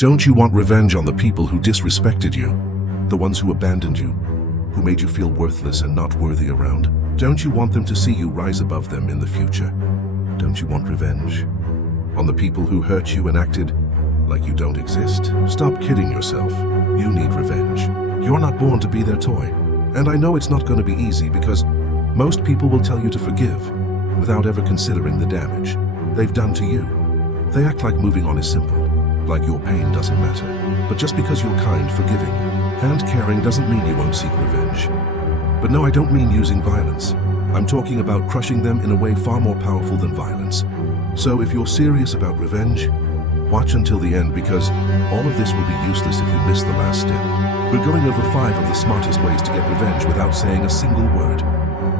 Don't you want revenge on the people who disrespected you? The ones who abandoned you? Who made you feel worthless and not worthy around? Don't you want them to see you rise above them in the future? Don't you want revenge on the people who hurt you and acted like you don't exist? Stop kidding yourself. You need revenge. You're not born to be their toy. And I know it's not going to be easy because most people will tell you to forgive without ever considering the damage they've done to you. They act like moving on is simple, like your pain doesn't matter. But just because you're kind, forgiving, and caring doesn't mean you won't seek revenge. But no, I don't mean using violence. I'm talking about crushing them in a way far more powerful than violence. So if you're serious about revenge, watch until the end because all of this will be useless if you miss the last step. We're going over 5 of the smartest ways to get revenge without saying a single word.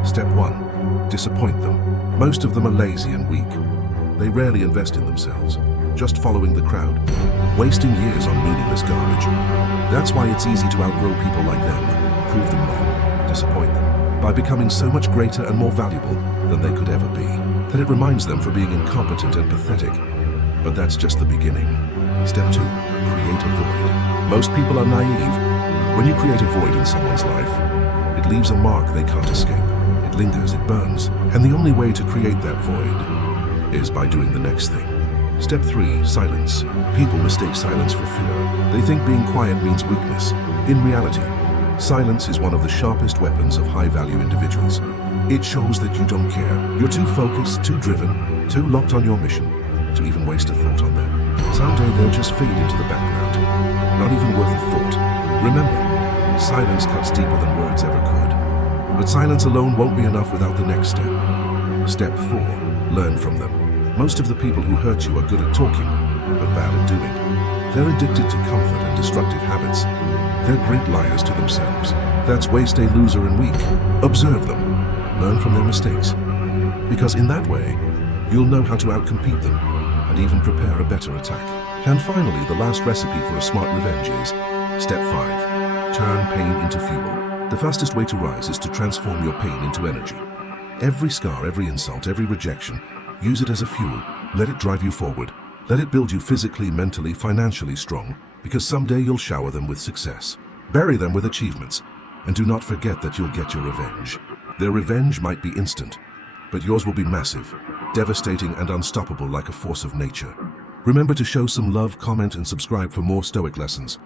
Step 1. Disappoint them. Most of them are lazy and weak. They rarely invest in themselves, just following the crowd, wasting years on meaningless garbage. That's why it's easy to outgrow people like them, prove them wrong, disappoint them, by becoming so much greater and more valuable than they could ever be, that it reminds them for being incompetent and pathetic. But that's just the beginning. Step 2. Create a void. Most people are naive. When you create a void in someone's life, it leaves a mark they can't escape. It lingers, it burns. And the only way to create that void is by doing the next thing. Step 3. Silence. People mistake silence for fear. They think being quiet means weakness. In reality, silence is one of the sharpest weapons of high-value individuals. It shows that you don't care. You're too focused, too driven, too locked on your mission to even waste a thought on them. Someday they'll just fade into the background. Not even worth a thought. Remember, silence cuts deeper than words ever could. But silence alone won't be enough without the next step. Step 4. Learn from them. Most of the people who hurt you are good at talking, but bad at doing. They're addicted to comfort and destructive habits. They're great liars to themselves. That's why stay loser and weak. Observe them. Learn from their mistakes. Because in that way, you'll know how to outcompete them and even prepare a better attack. And finally, the last recipe for a smart revenge is Step 5. Turn pain into fuel. The fastest way to rise is to transform your pain into energy. Every scar, every insult, every rejection, use it as a fuel. Let it drive you forward. Let it build you physically, mentally, financially strong, because someday you'll shower them with success. Bury them with achievements, and do not forget that you'll get your revenge. Their revenge might be instant, but yours will be massive, devastating and unstoppable like a force of nature. Remember to show some love, comment and subscribe for more Stoic lessons.